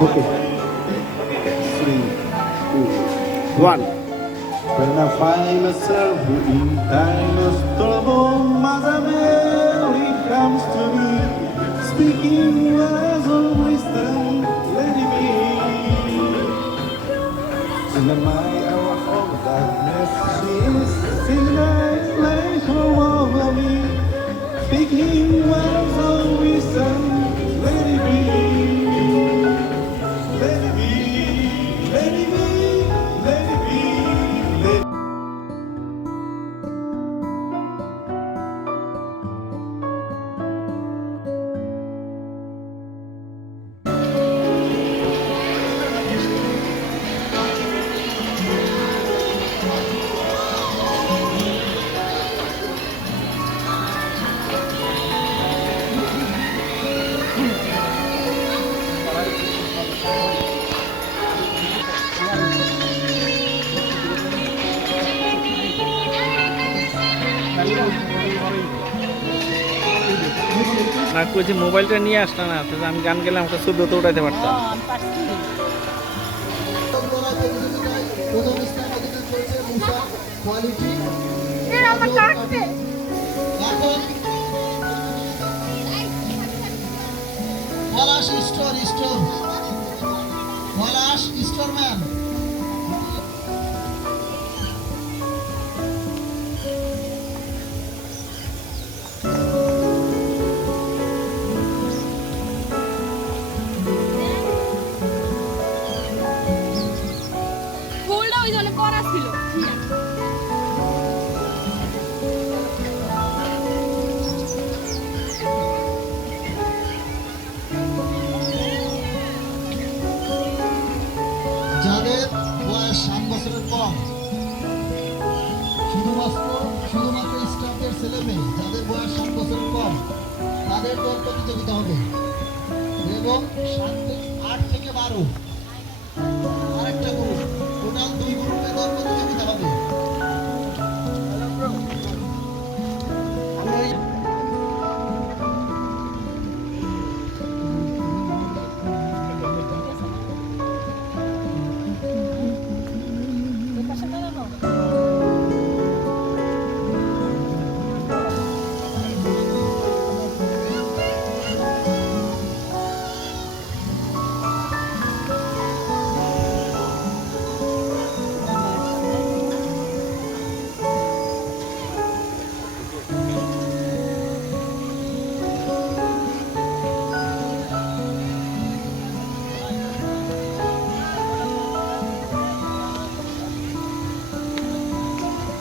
Okay. 3, 2, 1. When I find myself in time of trouble, Mother Mary comes to me, speaking words of wisdom, let it be. In the mind hour of darkness, she is singing night light over me, speaking words of wisdom, let it be. Let it be, let it be, let it be, let it be. না কইছি মোবাইলটা নিয়ে আসলাম না, তো আমি গান গেলাম একটা ছবি তো উঠাইতে পারতাম। ম্যান ফুলটা ওই জন্য করা ছিল। যাদের বয়স 7 বছরের কম, শুধুমাত্র স্টাফের ছেলে মেয়ে যাদের বয়স 7 বছরের কম তাদের দল প্রতিযোগিতা হবে এবং 8 থেকে 12 আরেকটা গ্রুপ, টোটাল 2 গ্রুপে দল প্রতিযোগিতা হবে।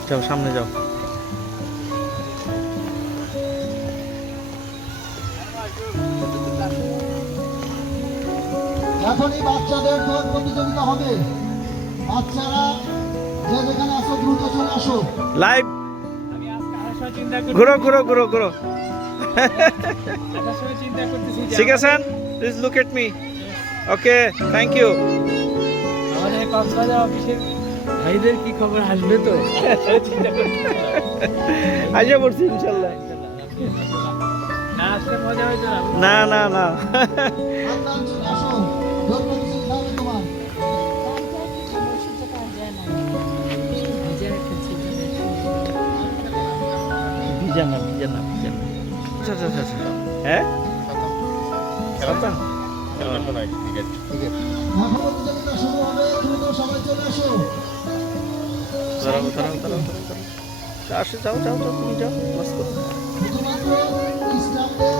যাও সামনে যাও। এখনই বাচ্চাদের দল প্রতিযোগিতা হবে। বাচ্চারা যে যেখানে আসো দ্রুত চলে আসো। লাইভ ঘুরো ঘুরো ঘুরো ঘুরো। ঠিক আছে, please look at me. Okay, thank you. আমাদের কক্সবাজার অফিসের ভাইদের কি খবর, আসবে তো? আশা করছি ইনশাল্লাহ। না আসলে মজা হইতো না না। না না। সাবধান চলে আসো, দল প্রতিযোগিতা হবে তোমার। ভিজা না ভিজা না ভিজা না। আচ্ছা আচ্ছা আচ্ছা আচ্ছা। হ্যাঁ সাবধান। এখন প্রতিযোগিতা শুরু হবে, দ্রুত সবাই চলে আসো। দাঁড়াও দাঁড়াও দাঁড়াও দাঁড়াও। আসো যাও যাও যাও, তুমি যাও ক্লাস করো। শুধুমাত্র স্টাফদের